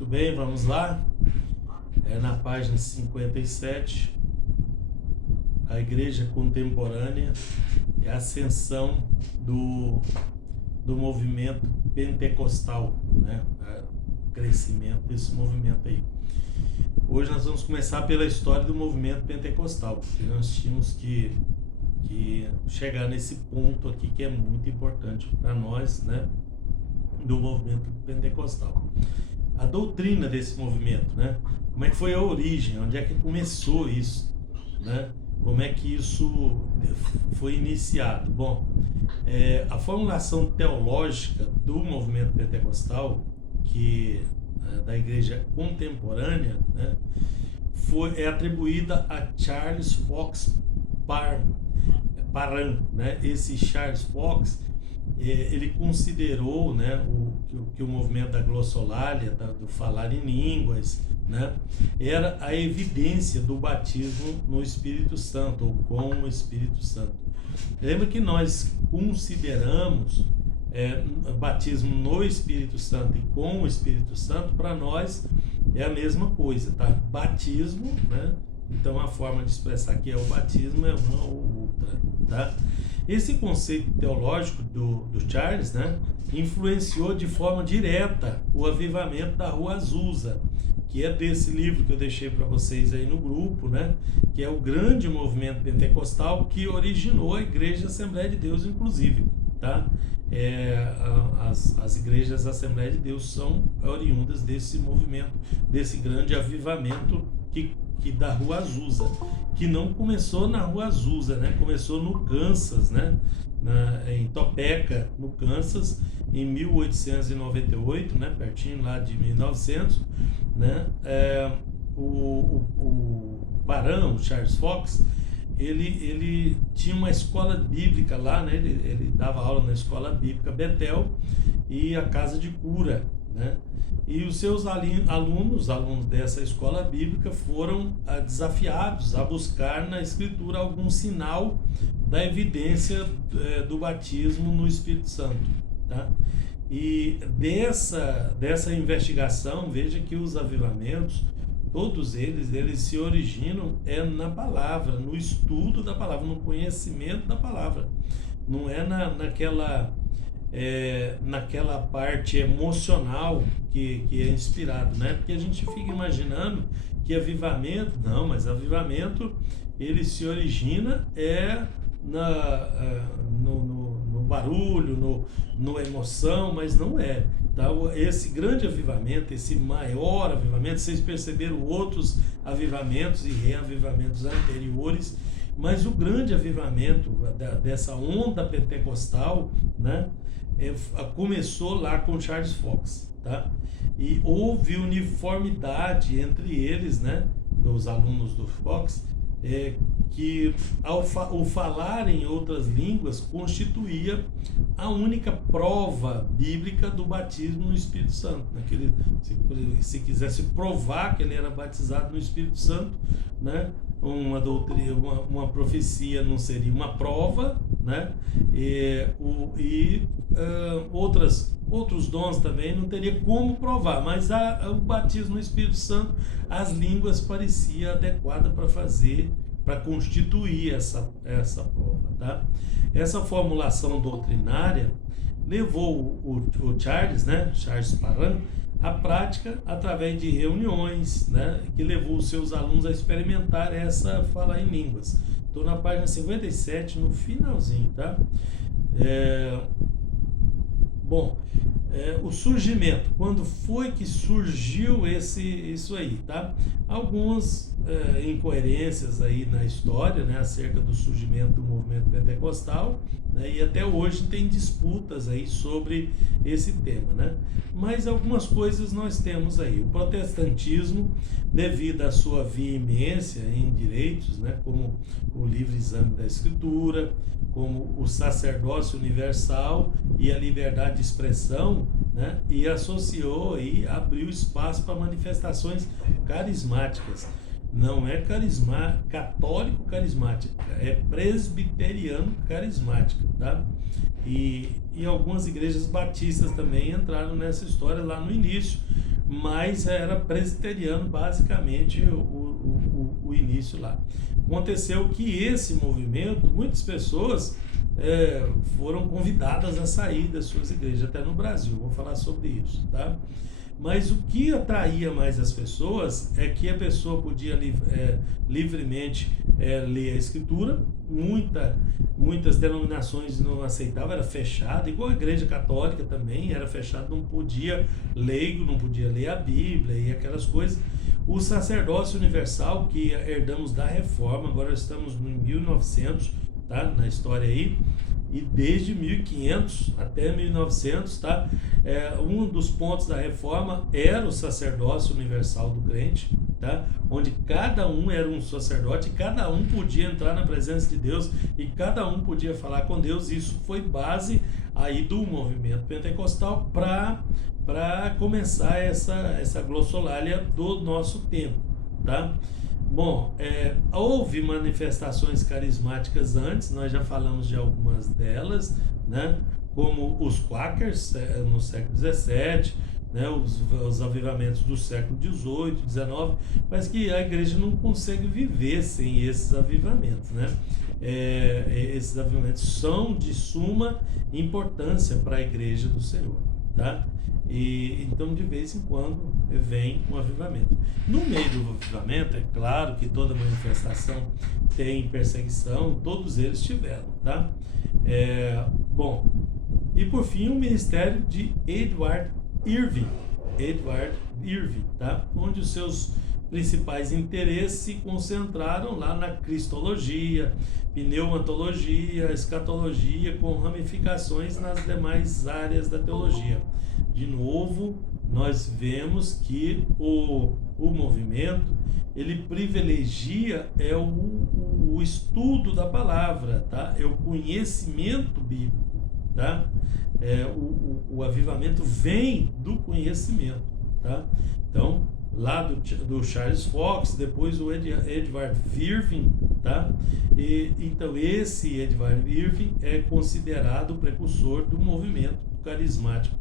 Muito bem, vamos lá. Na página 57, a Igreja Contemporânea e a ascensão do movimento pentecostal, né? O crescimento desse movimento aí. Hoje nós vamos começar pela história do movimento pentecostal, porque nós tínhamos que chegar nesse ponto aqui que é muito importante para nós, né? Do movimento pentecostal. A doutrina desse movimento, né? Como é que foi a origem? Onde é que começou isso, né? Como é que isso foi iniciado? Bom, a formulação teológica do movimento pentecostal, da Igreja Contemporânea, né, é atribuída a Charles Fox Parham, né? Esse Charles Fox, ele considerou, né, que o movimento da glossolalia, do falar em línguas, né, era a evidência do batismo no Espírito Santo, ou com o Espírito Santo. Lembra que nós consideramos batismo no Espírito Santo e com o Espírito Santo, para nós é a mesma coisa, tá? Batismo, né? Então a forma de expressar que é o batismo é uma ou outra, tá? Esse conceito teológico do Charles, né, influenciou de forma direta o avivamento da Rua Azusa, que é desse livro que eu deixei para vocês aí no grupo, né, que é o grande movimento pentecostal que originou a Igreja Assembleia de Deus, inclusive, tá? As igrejas Assembleia de Deus são oriundas desse movimento, desse grande avivamento que da Rua Azusa, que não começou na Rua Azusa, né? Começou no Kansas, né? Em Topeka, no Kansas, em 1898, né? Pertinho lá de 1900, né? O Parham, o Charles Fox, ele tinha uma escola bíblica lá, né? Ele dava aula na escola bíblica Betel e a casa de cura, né? E os seus alunos dessa escola bíblica foram desafiados a buscar na Escritura algum sinal da evidência do batismo no Espírito Santo, tá? E dessa investigação, veja que os avivamentos, todos eles se originam na palavra, no estudo da palavra, no conhecimento da palavra. Não é naquela parte emocional que é inspirado, né? Porque a gente fica imaginando que avivamento, não, mas avivamento ele se origina no barulho, no emoção, mas não é. Tá? Esse grande avivamento, esse maior avivamento, vocês perceberam outros avivamentos e reavivamentos anteriores, mas o grande avivamento dessa onda pentecostal, né, começou lá com Charles Fox, tá? E houve uniformidade entre eles, né, dos alunos do Fox, que o falar em outras línguas constituía a única prova bíblica do batismo no Espírito Santo, né? Se quisesse provar que ele era batizado no Espírito Santo, né, uma doutrina, uma profecia não seria uma prova, né? Outros dons também não teria como provar, mas o batismo no Espírito Santo, as línguas parecia adequada para constituir essa prova, tá? Essa formulação doutrinária levou o Charles, né, Charles Parham, à prática através de reuniões, né, que levou os seus alunos a experimentar essa falar em línguas. Estou na página 57, no finalzinho, tá? O surgimento, quando foi que surgiu isso aí, tá? Algumas incoerências aí na história, né, acerca do surgimento do movimento pentecostal, né, e até hoje tem disputas aí sobre esse tema, né? Mas algumas coisas nós temos aí. O protestantismo, devido à sua veemência em direitos, né, como o livre exame da Escritura, como o sacerdócio universal e a liberdade de expressão, né, e associou e abriu espaço para manifestações carismáticas. Não é católico carismática, é presbiteriano carismática, tá? E algumas igrejas batistas também entraram nessa história lá no início, mas era presbiteriano basicamente o início lá. Aconteceu que esse movimento, muitas pessoas foram convidadas a sair das suas igrejas, até no Brasil, vou falar sobre isso, tá? Mas o que atraía mais as pessoas é que a pessoa podia livremente ler a Escritura. Muitas denominações não aceitavam, era fechado, igual a Igreja Católica também, era fechado, não podia leigo, não podia ler a Bíblia e aquelas coisas. O sacerdócio universal que herdamos da Reforma, agora estamos em 1900, tá? Na história aí, e desde 1500 até 1900, tá? Um dos pontos da reforma era o sacerdócio universal do crente, tá? Onde cada um era um sacerdote, cada um podia entrar na presença de Deus e cada um podia falar com Deus. Isso foi base aí do movimento pentecostal para começar essa glossolalia do nosso tempo, tá? Bom, houve manifestações carismáticas antes, nós já falamos de algumas delas, né? Como os Quakers no século XVII, né? Os avivamentos do século XVIII, XIX, mas que a igreja não consegue viver sem esses avivamentos, né? Esses avivamentos são de suma importância para a igreja do Senhor, tá? E então de vez em quando vem um avivamento. No meio do avivamento, é claro que toda manifestação tem perseguição, todos eles tiveram, tá? Bom, e por fim o ministério de Edward Irving, tá? Onde os seus principais interesses se concentraram lá na cristologia, pneumatologia, escatologia, com ramificações nas demais áreas da teologia. De novo, nós vemos que o movimento, ele privilegia o estudo da palavra, tá? É o conhecimento bíblico, tá? O avivamento vem do conhecimento, tá? Então, lá do Charles Fox, depois o Edward Irving, tá? Então esse Edward Irving é considerado o precursor do movimento carismático,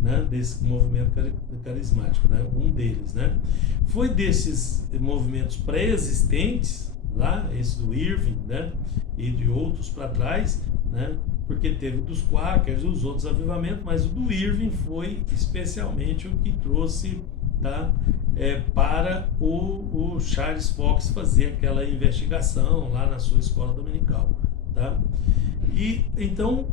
né? Desse movimento carismático, né? Um deles, né? Foi desses movimentos pré-existentes lá, esse do Irving, né? E de outros para trás, né? Porque teve dos Quakers, os outros avivamentos, mas o do Irving foi especialmente o que trouxe, tá? Para o Charles Fox fazer aquela investigação lá na sua escola dominical, tá? E então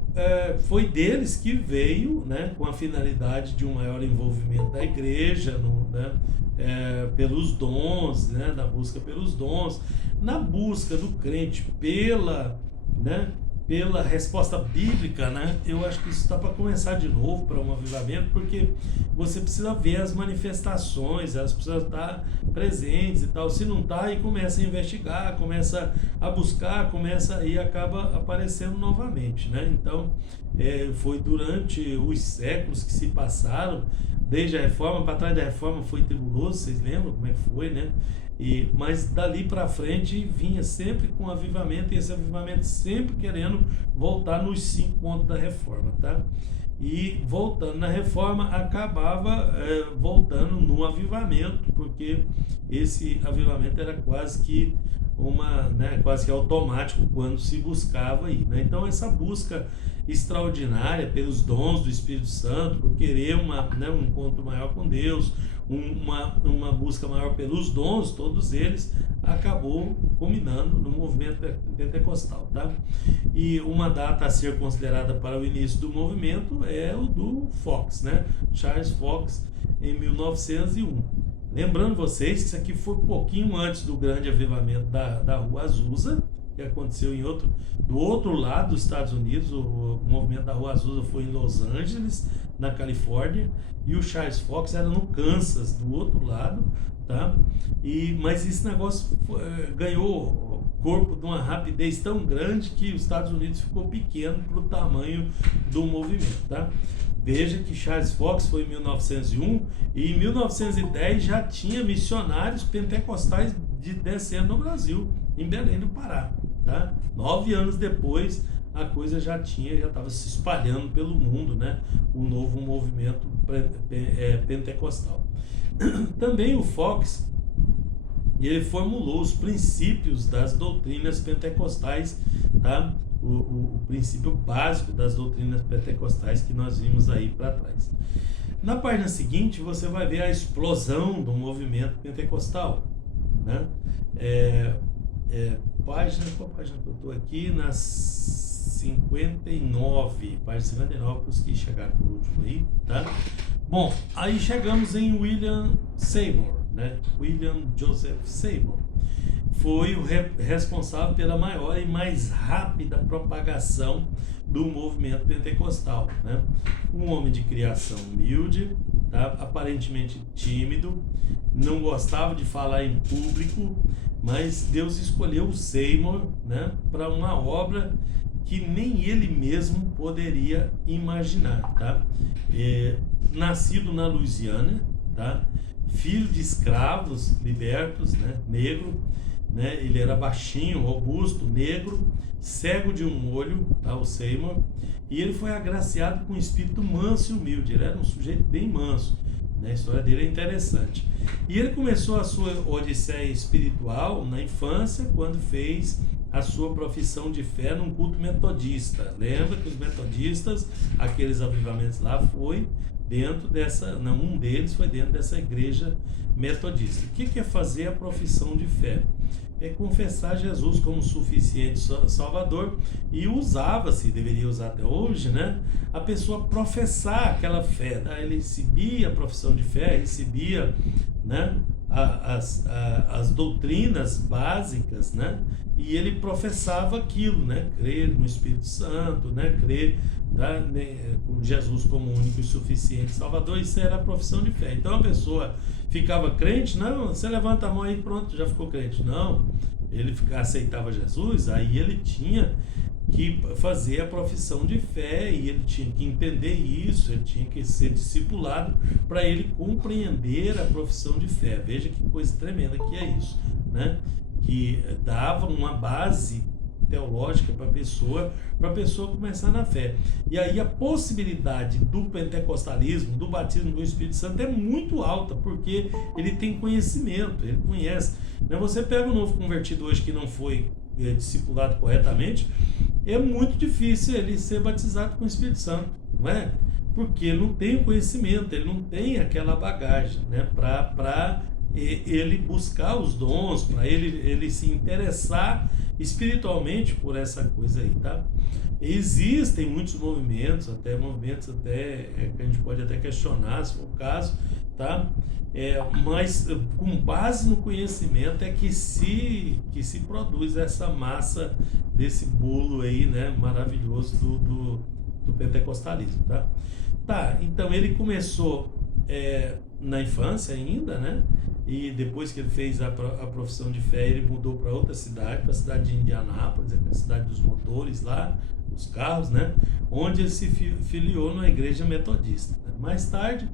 foi deles que veio, né, com a finalidade de um maior envolvimento da igreja, né, pelos dons, né, na busca pelos dons, na busca do crente pela resposta bíblica, né? Eu acho que isso está para começar de novo para um avivamento, porque você precisa ver as manifestações, elas precisam estar presentes e tal. Se não está, aí começa a investigar, começa a buscar, e acaba aparecendo novamente, né? Então, foi durante os séculos que se passaram, desde a reforma, para trás da reforma foi tribuloso, vocês lembram como é que foi, né? Mas dali para frente vinha sempre com avivamento, e esse avivamento sempre querendo voltar nos 5 pontos da reforma, tá? E voltando na reforma, acabava voltando no avivamento, porque esse avivamento era quase que quase que automático quando se buscava aí, né? Então essa busca extraordinária pelos dons do Espírito Santo, por querer um encontro maior com Deus, uma busca maior pelos dons, todos eles, acabou culminando no movimento pentecostal, tá? E uma data a ser considerada para o início do movimento é o do Fox, né? Charles Fox, em 1901. Lembrando vocês que isso aqui foi um pouquinho antes do grande avivamento da Rua Azusa, que aconteceu do outro lado dos Estados Unidos. O movimento da Rua Azusa foi em Los Angeles, na Califórnia, e o Charles Fox era no Kansas, do outro lado, tá? Mas esse negócio ganhou corpo de uma rapidez tão grande que os Estados Unidos ficou pequeno para o tamanho do movimento, tá? Veja que Charles Fox foi em 1901 e em 1910 já tinha missionários pentecostais descendo no Brasil, em Belém do Pará, tá? 9 anos depois a coisa já estava se espalhando pelo mundo, né? O novo movimento pentecostal. Também o Fox, ele formulou os princípios das doutrinas pentecostais, tá? O princípio básico das doutrinas pentecostais que nós vimos aí para trás. Na página seguinte, você vai ver a explosão do movimento pentecostal, né? Qual página que eu estou aqui? Na 59, página 59, para os que chegaram por último aí, tá? Bom, aí chegamos em William Seymour, né? William Joseph Seymour foi o responsável pela maior e mais rápida propagação do movimento pentecostal, né? Um homem de criação humilde, tá? Aparentemente tímido, não gostava de falar em público, mas Deus escolheu o Seymour, né, para uma obra que nem ele mesmo poderia imaginar, tá? Nascido na Louisiana, tá? Filho de escravos libertos, né? Negro, né? Ele era baixinho, robusto, negro, cego de um olho, tá? O Seymour, e ele foi agraciado com um espírito manso e humilde. Ele era um sujeito bem manso, né? A história dele é interessante. E ele começou a sua odisseia espiritual na infância, quando fez a sua profissão de fé num culto metodista. Lembra que os metodistas, aqueles avivamentos lá, foi dentro dessa, não, um deles foi dentro dessa igreja metodista. O que é fazer a profissão de fé? É confessar Jesus como suficiente Salvador, e usava-se, deveria usar até hoje, né? A pessoa professar aquela fé, tá? Ele recebia a profissão de fé, recebia, né, as doutrinas básicas, né? E ele professava aquilo, né? Crer no Espírito Santo, né? Crer, tá? Com Jesus como único e suficiente Salvador. Isso era a profissão de fé. Então a pessoa ficava crente, não, você levanta a mão aí, pronto, já ficou crente. Não, ele aceitava Jesus, aí ele tinha que fazer a profissão de fé, e ele tinha que entender isso, ele tinha que ser discipulado para ele compreender a profissão de fé. Veja que coisa tremenda que é isso, né? Que dava uma base teológica para a pessoa começar na fé. E aí a possibilidade do pentecostalismo, do batismo do Espírito Santo, é muito alta, porque ele tem conhecimento, ele conhece. Você pega um novo convertido hoje que não foi discipulado corretamente, é muito difícil ele ser batizado com o Espírito Santo, não é? Porque ele não tem conhecimento, ele não tem aquela bagagem, né, para ele buscar os dons, para ele se interessar espiritualmente por essa coisa aí, tá? Existem muitos movimentos, até que a gente pode até questionar, se for o caso, tá? Mas com base no conhecimento é que se produz essa massa desse bolo aí, né, maravilhoso do pentecostalismo, tá? Então ele começou na infância ainda, né? E depois que ele fez a profissão de fé, ele mudou para outra cidade, para a cidade de Indianápolis, a cidade dos motores lá, os carros, né? Onde ele se filiou na igreja metodista. Mais tarde,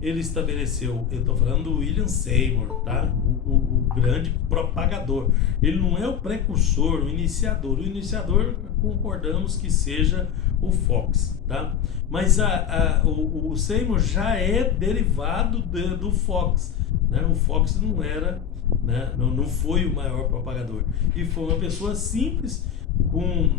ele estabeleceu, eu estou falando do William Seymour, tá? O grande propagador. Ele não é o precursor, o iniciador. O iniciador, concordamos que seja o Fox, tá? Mas o Seymour já é derivado do Fox, né? O Fox não era, né? Não foi o maior propagador. E foi uma pessoa simples,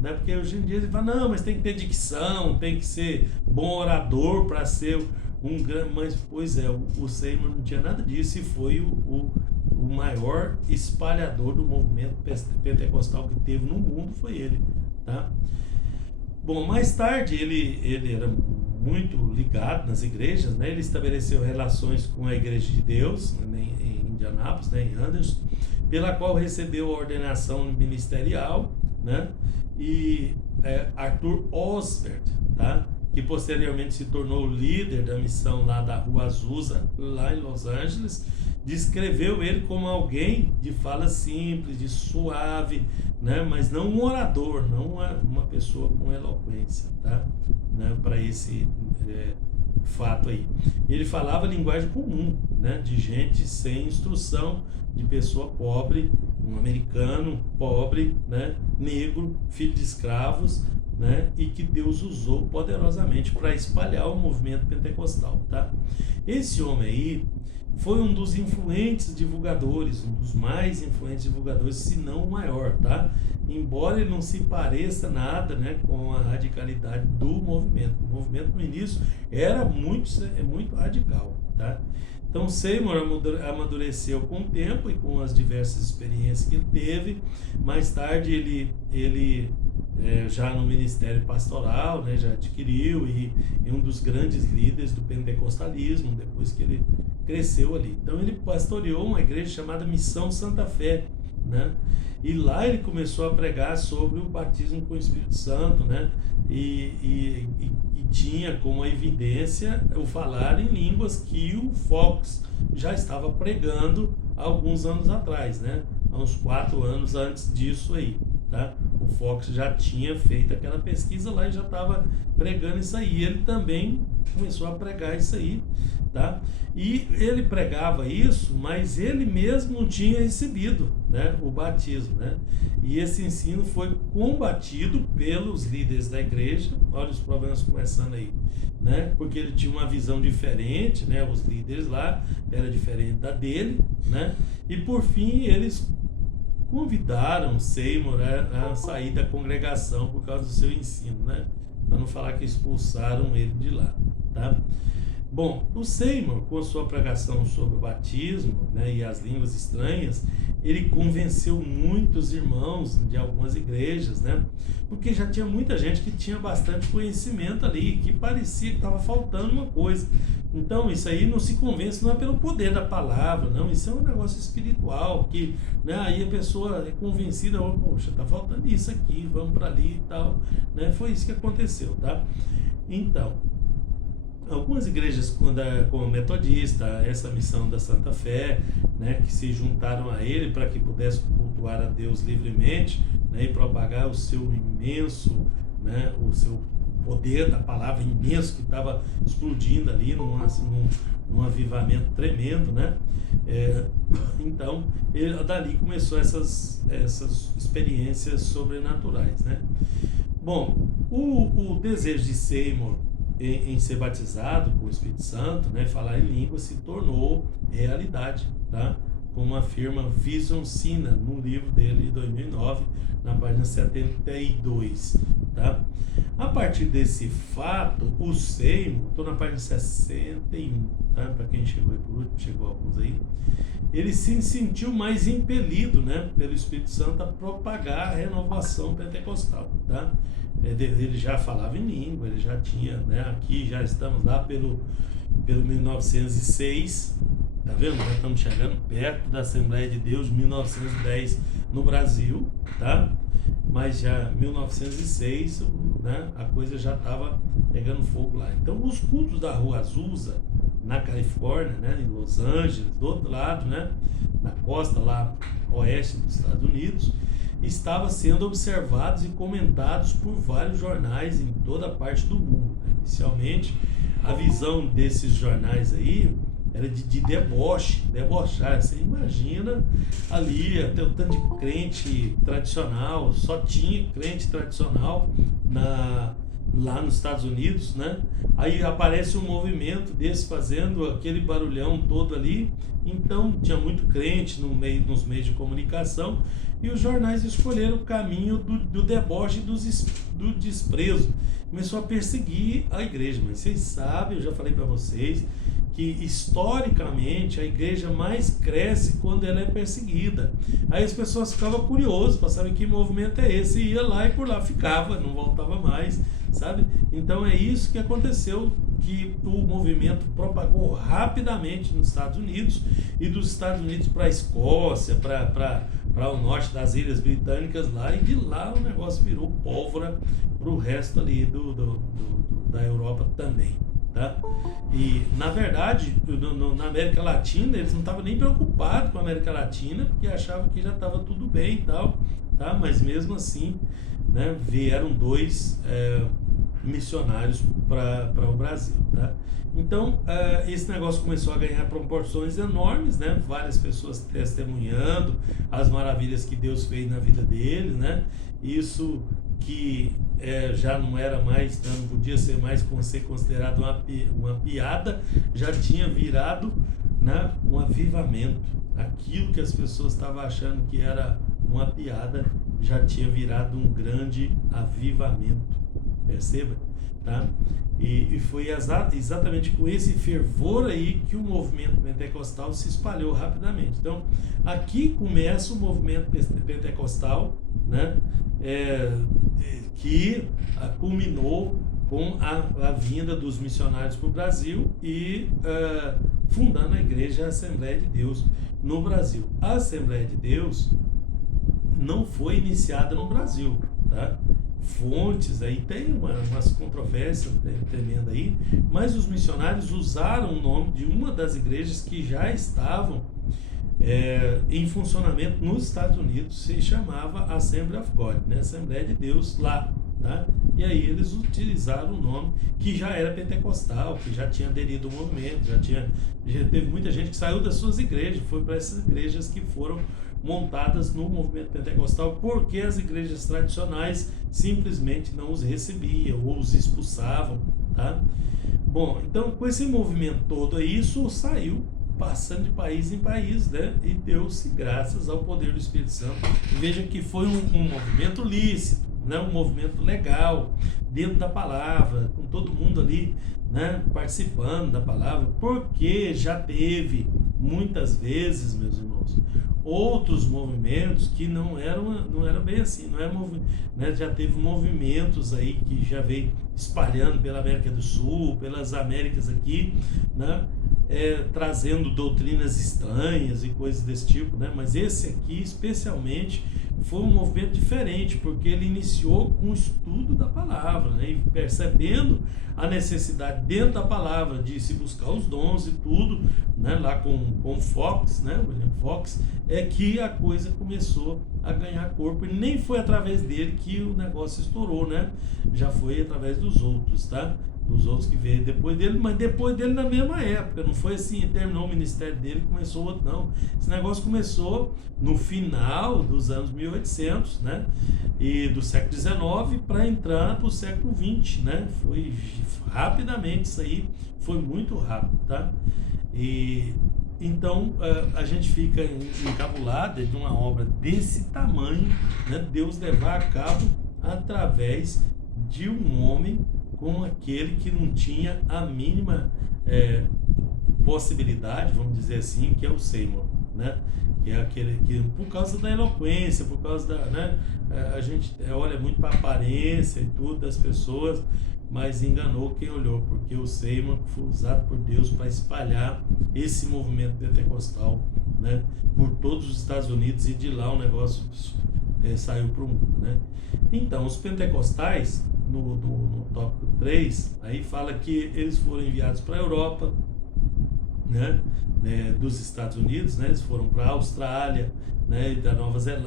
né? Porque hoje em dia ele fala, não, mas tem que ter dicção, tem que ser bom orador para ser um grande, mas pois é, o Seymour não tinha nada disso, e foi o maior espalhador do movimento pentecostal que teve no mundo, foi ele, tá? Bom, mais tarde ele era muito ligado nas igrejas, né? Ele estabeleceu relações com a Igreja de Deus em Indianápolis, né? Em Anderson, pela qual recebeu a ordenação ministerial, né? E Arthur Osbert, tá? Que posteriormente se tornou líder da missão lá da Rua Azusa, lá em Los Angeles, descreveu ele como alguém de fala simples, de suave, né? Mas não um orador, não uma pessoa com eloquência, tá? Né? Para esse fato aí. Ele falava linguagem comum, né? De gente sem instrução, de pessoa pobre, um americano pobre, né? Negro, filho de escravos, né? E que Deus usou poderosamente para espalhar o movimento pentecostal, tá? Esse homem aí, foi um dos influentes divulgadores, um dos mais influentes divulgadores, se não o maior, tá? Embora ele não se pareça nada, né, com a radicalidade do movimento. O movimento no início era muito radical, tá? Então Seymour amadureceu com o tempo e com as diversas experiências que ele teve. Mais tarde ele já no ministério pastoral, né, já adquiriu e um dos grandes líderes do pentecostalismo, depois que ele cresceu ali. Então ele pastoreou uma igreja chamada Missão Santa Fé, né? E lá ele começou a pregar sobre o batismo com o Espírito Santo, né? E tinha como evidência o falar em línguas que o Fox já estava pregando há alguns anos atrás, né? Há uns 4 anos antes disso aí, tá? O Fox já tinha feito aquela pesquisa lá e já estava pregando isso aí. Ele também começou a pregar isso aí, tá? E ele pregava isso, mas ele mesmo não tinha recebido, né, o batismo, né? E esse ensino foi combatido pelos líderes da igreja. Olha os problemas começando aí, né? Porque ele tinha uma visão diferente, né? Os líderes lá era diferente da dele, né? E por fim eles convidaram Seymour a sair da congregação por causa do seu ensino, né? Para não falar que expulsaram ele de lá, tá? Bom, o Seymour, com a sua pregação sobre o batismo, né, e as línguas estranhas, ele convenceu muitos irmãos de algumas igrejas, né? Porque já tinha muita gente que tinha bastante conhecimento ali, que parecia que estava faltando uma coisa. Então, isso aí não se convence, não é pelo poder da palavra, não. Isso é um negócio espiritual, que, né, aí a pessoa é convencida, oh, poxa, está faltando isso aqui, vamos para ali e tal, né? Foi isso que aconteceu, tá? Então, algumas igrejas como a Metodista, essa Missão da Santa Fé, né, que se juntaram a ele para que pudesse cultuar a Deus livremente, né, e propagar o seu imenso, né, o seu poder da palavra imenso que estava explodindo ali num avivamento tremendo, né? Então, dali começou essas experiências sobrenaturais, né? Bom, o desejo de Seymour em ser batizado com o Espírito Santo, né, falar em língua, se tornou realidade, tá? Como afirma Vision Sina no livro dele de 2009, na página 72, tá? A partir desse fato, o Seymour, estou na página 61, tá? Para quem chegou aí por último, chegou alguns aí, ele se sentiu mais impelido, né, pelo Espírito Santo a propagar a renovação pentecostal, tá? Ele já falava em língua, ele já tinha, né, aqui já estamos lá pelo 1906, tá vendo? Já estamos chegando perto da Assembleia de Deus de 1910 no Brasil, tá? Mas já 1906, né, a coisa já estava pegando fogo lá. Então os cultos da Rua Azusa, na Califórnia, né, em Los Angeles, do outro lado, né, na costa lá oeste dos Estados Unidos, estava sendo observados e comentados por vários jornais em toda parte do mundo, né? Inicialmente, a visão desses jornais aí era de debochar. Você imagina ali até o tanto de crente tradicional, só tinha crente tradicional lá nos Estados Unidos, né? Aí aparece um movimento desse fazendo aquele barulhão todo ali. Então tinha muito crente nos meios de comunicação, e os jornais escolheram o caminho do deboche e do desprezo. Começou a perseguir a igreja. Mas vocês sabem, eu já falei para vocês, que historicamente a igreja mais cresce quando ela é perseguida. Aí as pessoas ficavam curiosas para saber que movimento é esse, e ia lá e por lá ficava, não voltava mais, sabe? Então é isso que aconteceu, que o movimento propagou rapidamente nos Estados Unidos, e dos Estados Unidos para a Escócia, para o norte das Ilhas Britânicas lá, e de lá o negócio virou pólvora para o resto ali da Europa também, tá? E na verdade na América Latina eles não estavam nem preocupados com a América Latina, porque achavam que já estava tudo bem e tal, tá? Mas mesmo assim, né, vieram 2 missionários para o Brasil, tá? Então esse negócio começou a ganhar proporções enormes, né? Várias pessoas testemunhando as maravilhas que Deus fez na vida deles, né? Isso que já não era mais, não podia ser considerado uma piada, já tinha virado, né, um avivamento. Aquilo que as pessoas estavam achando que era uma piada já tinha virado um grande avivamento. Perceba? Tá? E foi exatamente com esse fervor aí que o movimento pentecostal se espalhou rapidamente. Então, aqui começa o movimento pentecostal, né? Que culminou com a vinda dos missionários para o Brasil e fundando a Igreja Assembleia de Deus no Brasil. A Assembleia de Deus não foi iniciada no Brasil, tá? Fontes aí tem umas controvérsias tremendas aí, mas os missionários usaram o nome de uma das igrejas que já estavam em funcionamento nos Estados Unidos, se chamava Assembly of God, né? Assembleia de Deus lá, tá? E aí eles utilizaram o nome que já era pentecostal, que já tinha aderido ao movimento, já teve muita gente que saiu das suas igrejas, foi para essas igrejas que foram montadas no movimento pentecostal, porque as igrejas tradicionais simplesmente não os recebiam ou os expulsavam, tá? Bom, então com esse movimento todo aí, isso saiu passando de país em país, né? E deu-se graças ao poder do Espírito Santo. Veja que foi um movimento lícito, né? Um movimento legal, dentro da palavra, com todo mundo ali, né? Participando da palavra, porque já teve muitas vezes, meus irmãos, outros movimentos que não eram bem assim, não é né? Já teve movimentos aí que já veio espalhando pela América do Sul, pelas Américas aqui, né? Trazendo doutrinas estranhas e coisas desse tipo, né? Mas esse aqui especialmente foi um movimento diferente, porque ele iniciou com o estudo da palavra, né? E percebendo a necessidade dentro da palavra de se buscar os dons e tudo, né? Lá com Fox, né? William Fox, que a coisa começou a ganhar corpo, e nem foi através dele que o negócio estourou, né? Já foi através dos outros, tá? Dos outros que veio depois dele, mas depois dele na mesma época, não foi assim, terminou o ministério dele, começou outro, não. Esse negócio começou no final dos anos 1800, né, e do século XIX para entrar para o século XX, né, foi rapidamente isso aí, foi muito rápido, tá? E então a gente fica encabulado de uma obra desse tamanho, né, Deus levar a cabo através de um homem como aquele que não tinha a mínima possibilidade, vamos dizer assim, que é o Seymour, né? Que é aquele que, por causa da eloquência, por causa da, né? A gente olha muito para a aparência e tudo das pessoas, mas enganou quem olhou, porque o Seymour foi usado por Deus para espalhar esse movimento pentecostal, né? Por todos os Estados Unidos, e de lá o negócio saiu para o mundo, né? Então, os pentecostais, no tópico 3, aí fala que eles foram enviados para a Europa, né, dos Estados Unidos, né, eles foram para a Austrália, né,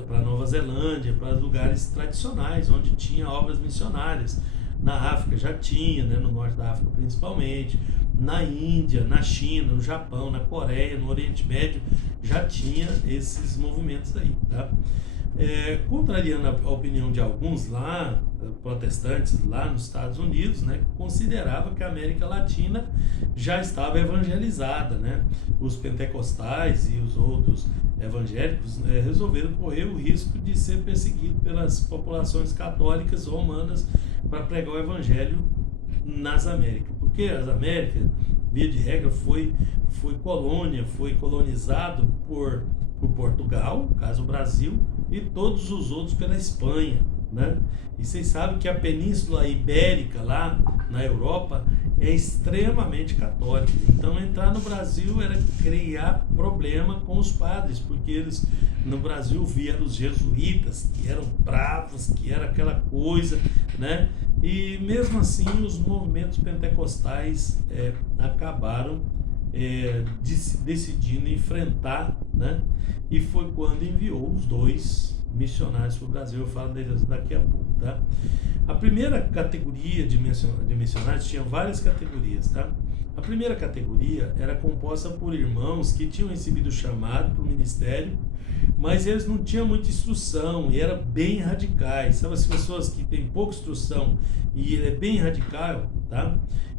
para Nova Zelândia, para lugares tradicionais, onde tinha obras missionárias. Na África já tinha, né, no norte da África principalmente, na Índia, na China, no Japão, na Coreia, no Oriente Médio, já tinha esses movimentos aí, tá? Contrariando a opinião de alguns lá, protestantes lá nos Estados Unidos, né, considerava que a América Latina já estava evangelizada, né? Os pentecostais e os outros evangélicos resolveram correr o risco de ser perseguidos pelas populações católicas romanas para pregar o evangelho nas Américas, porque as Américas, via de regra, foi colônia, foi colonizado por Portugal, caso o Brasil, e todos os outros pela Espanha, né? E vocês sabem que a Península Ibérica lá na Europa é extremamente católica. Então entrar no Brasil era criar problema com os padres, porque eles no Brasil vieram os jesuítas, que eram bravos, que era aquela coisa, né? E mesmo assim os movimentos pentecostais acabaram decidindo enfrentar, né? E foi quando enviou os dois missionários para o Brasil. Eu falo deles daqui a pouco, tá? A primeira categoria de missionários tinha várias categorias, tá? A primeira categoria era composta por irmãos que tinham recebido o chamado para o ministério, mas eles não tinham muita instrução e eram bem radicais. Sabe as pessoas que têm pouca instrução e ele é bem radical, tá?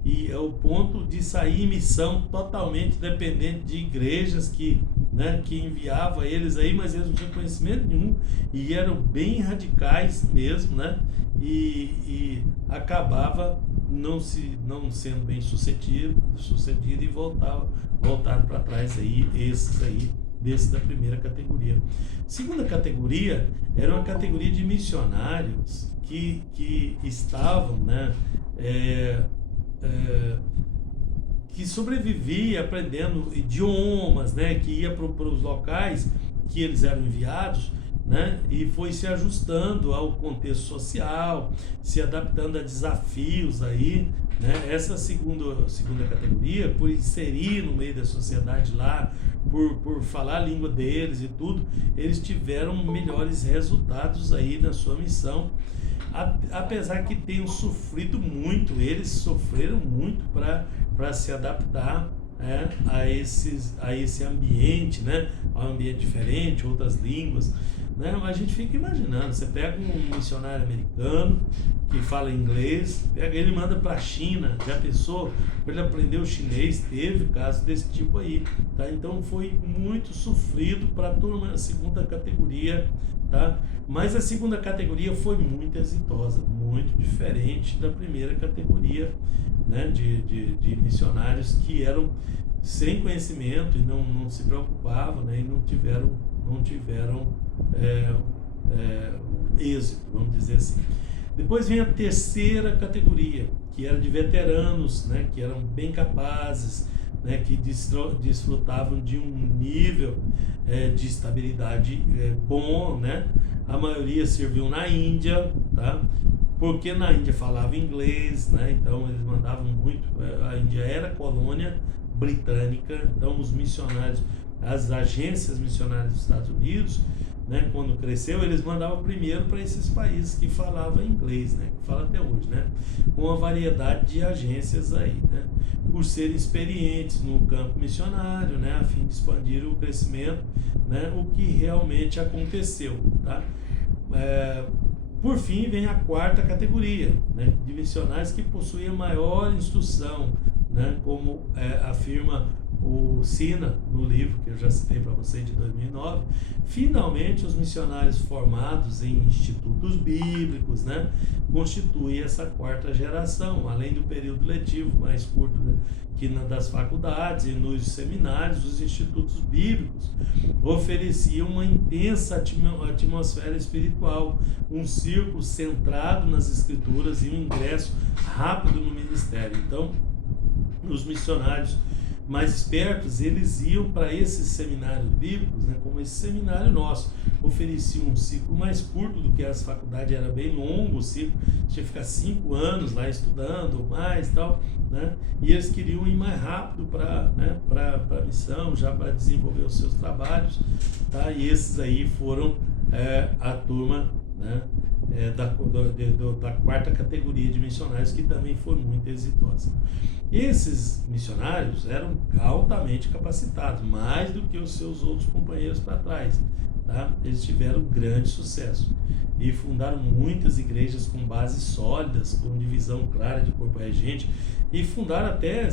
e é o ponto de sair em missão totalmente dependente de igrejas que, né, que enviavam eles aí, mas eles não tinham conhecimento nenhum e eram bem radicais mesmo, né? E acabava não sendo bem sucedido e voltaram para trás aí, esses aí, desses da primeira categoria. Segunda categoria era uma categoria de missionários que estavam, né, que sobrevivia aprendendo idiomas, né, que ia para os locais que eles eram enviados, né, e foi se ajustando ao contexto social, se adaptando a desafios aí, né. Essa segunda categoria, por inserir no meio da sociedade lá, por falar a língua deles e tudo, eles tiveram melhores resultados aí na sua missão, apesar que tenham sofrido muito, eles sofreram muito para se adaptar, a esse ambiente, né? A um ambiente diferente, outras línguas, né? Mas a gente fica imaginando, você pega um missionário americano que fala inglês, pega ele e manda para a China, já pensou? Para ele aprender o chinês, teve casos desse tipo aí, tá? Então foi muito sofrido para a turma da segunda categoria, tá? Mas a segunda categoria foi muito exitosa, muito diferente da primeira categoria, né, de missionários que eram sem conhecimento e não se preocupavam, né, e não tiveram êxito, vamos dizer assim. Depois vem a terceira categoria, que era de veteranos, né, que eram bem capazes, né, que desfrutavam de um nível de estabilidade bom, né? A maioria serviu na Índia, tá? Porque na Índia falava inglês, né? Então eles mandavam muito. A Índia era colônia britânica, então os missionários, as agências missionárias dos Estados Unidos, né, quando cresceu, eles mandavam primeiro para esses países que falavam inglês, né, que fala até hoje, né, com uma variedade de agências aí, né, por serem experientes no campo missionário, né, a fim de expandir o crescimento, né, o que realmente aconteceu, tá? Por fim, vem a quarta categoria, né, de missionários que possuíam maior instrução, né, como afirma o Sina, no livro que eu já citei para vocês, de 2009. Finalmente, os missionários formados em institutos bíblicos, né, constituem essa quarta geração, além do período letivo mais curto, né, que das faculdades e nos seminários. Os institutos bíblicos ofereciam uma intensa atmosfera espiritual, um círculo centrado nas escrituras e um ingresso rápido no ministério. Então, os missionários mais espertos, eles iam para esses seminários bíblicos, né, como esse seminário nosso, oferecia um ciclo mais curto do que as faculdades, era bem longo o ciclo, tinha que ficar 5 anos lá estudando, mais tal, né, e eles queriam ir mais rápido para, né, a missão, já para desenvolver os seus trabalhos, tá, e esses aí foram a turma, né, da quarta categoria de missionários, que também foi muito exitosa. Esses missionários eram altamente capacitados, mais do que os seus outros companheiros para trás, tá? Eles tiveram grande sucesso e fundaram muitas igrejas com bases sólidas, com divisão clara de corpo regente, e fundaram até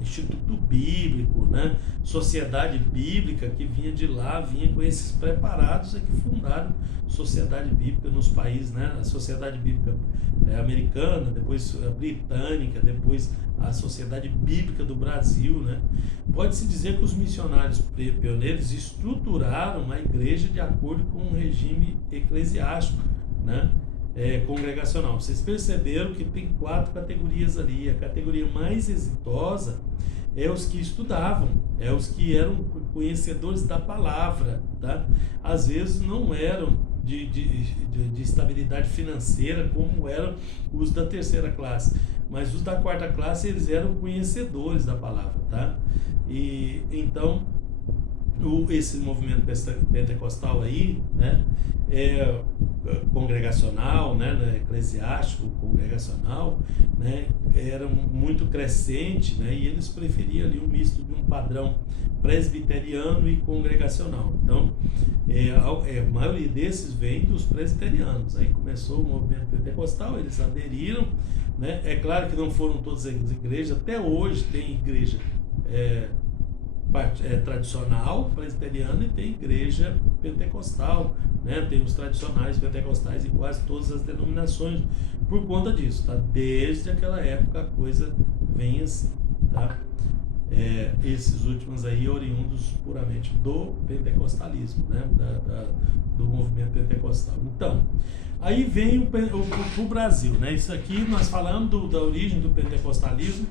Instituto Bíblico, né? Sociedade Bíblica, que vinha de lá, vinha com esses preparados, que fundaram Sociedade Bíblica nos países, né? A Sociedade Bíblica americana, depois a britânica, depois a Sociedade Bíblica do Brasil, né? Pode-se dizer que os missionários pioneiros estruturaram a igreja de acordo com um regime eclesiástico, né? Congregacional. Vocês perceberam que tem 4 categorias ali. A categoria mais exitosa é os que estudavam, é os que eram conhecedores da palavra, tá? Às vezes não eram de estabilidade financeira como eram os da terceira classe, mas os da quarta classe, eles eram conhecedores da palavra, tá? E então esse movimento pentecostal aí, né, é congregacional, né, eclesiástico, congregacional, né, era muito crescente, né, e eles preferiam ali um misto de um padrão presbiteriano e congregacional. Então, a maioria desses vem dos presbiterianos. Aí começou o movimento pentecostal, eles aderiram, né. É claro que não foram todas as igrejas, até hoje tem igreja tradicional presbiteriana e tem igreja pentecostal, né? Tem os tradicionais pentecostais em quase todas as denominações por conta disso, tá? Desde aquela época a coisa vem assim, tá? Esses últimos aí oriundos puramente do pentecostalismo, né? Do movimento pentecostal. Então, aí vem o Brasil, né? Isso aqui nós falamos da origem do pentecostalismo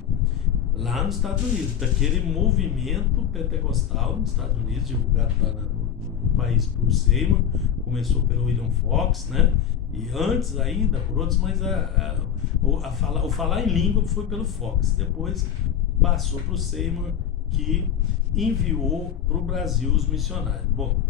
lá nos Estados Unidos, daquele movimento pentecostal nos Estados Unidos, divulgado lá no país por Seymour, começou pelo William Fox, né? E antes ainda por outros, mas o falar em língua foi pelo Fox, depois passou para o Seymour, que enviou para o Brasil os missionários. Bom,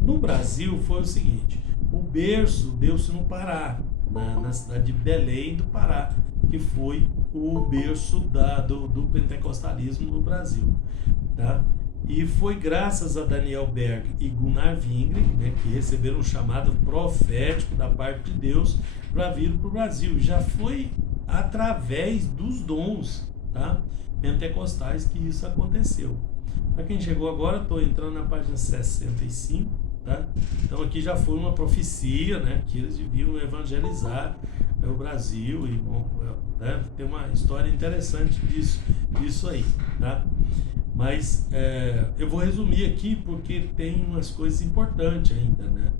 no Brasil foi o seguinte: o berço deu-se no Pará, na cidade de Belém do Pará, que foi o berço do pentecostalismo no Brasil, tá? E foi graças a Daniel Berg e Gunnar Wingren, né, que receberam um chamado profético da parte de Deus para vir para o Brasil. Já foi através dos dons, tá, pentecostais que isso aconteceu. Para quem chegou agora, estou entrando na página 65, tá? Então aqui já foi uma profecia, né, que eles deviam evangelizar o Brasil e deve ter uma história interessante disso aí, tá? Mas eu vou resumir aqui porque tem umas coisas importantes ainda, né?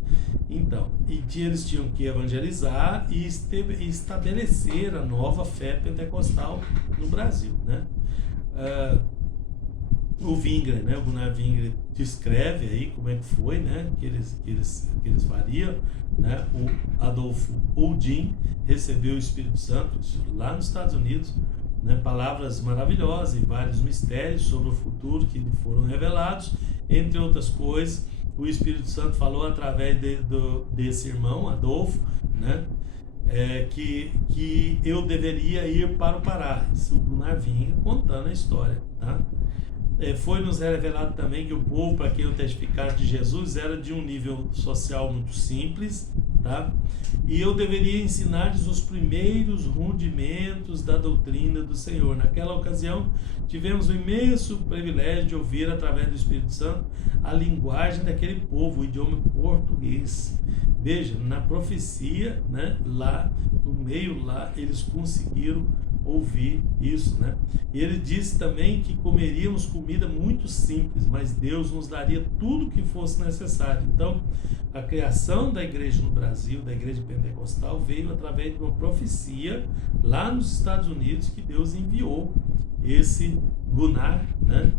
Então, eles tinham que evangelizar e estabelecer a nova fé pentecostal no Brasil, né? O Wingren, né, o Gunnar Wingren descreve aí como é que foi, né, que eles fariam, né? O Adolfo Oldin recebeu o Espírito Santo lá nos Estados Unidos, né, palavras maravilhosas e vários mistérios sobre o futuro que foram revelados, entre outras coisas. O Espírito Santo falou através desse irmão Adolfo, né, que eu deveria ir para o Pará. Isso o Gunnar Wingren contando a história, tá? Foi-nos revelado também que o povo para quem eu testificasse de Jesus era de um nível social muito simples, tá? E eu deveria ensinar-lhes os primeiros rudimentos da doutrina do Senhor. Naquela ocasião, tivemos o imenso privilégio de ouvir, através do Espírito Santo, a linguagem daquele povo, o idioma português. Veja, na profecia, né, lá, no meio lá, eles conseguiram ouvir isso, né? E ele disse também que comeríamos comida muito simples, mas Deus nos daria tudo o que fosse necessário. Então, a criação da igreja no Brasil, da igreja pentecostal, veio através de uma profecia lá nos Estados Unidos, que Deus enviou esse Gunnar, né,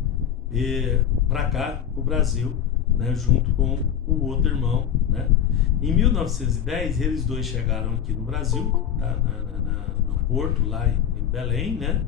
para cá, para o Brasil, né, junto com o outro irmão, né? Em 1910, eles dois chegaram aqui no Brasil, tá, no Porto, lá em Belém, né?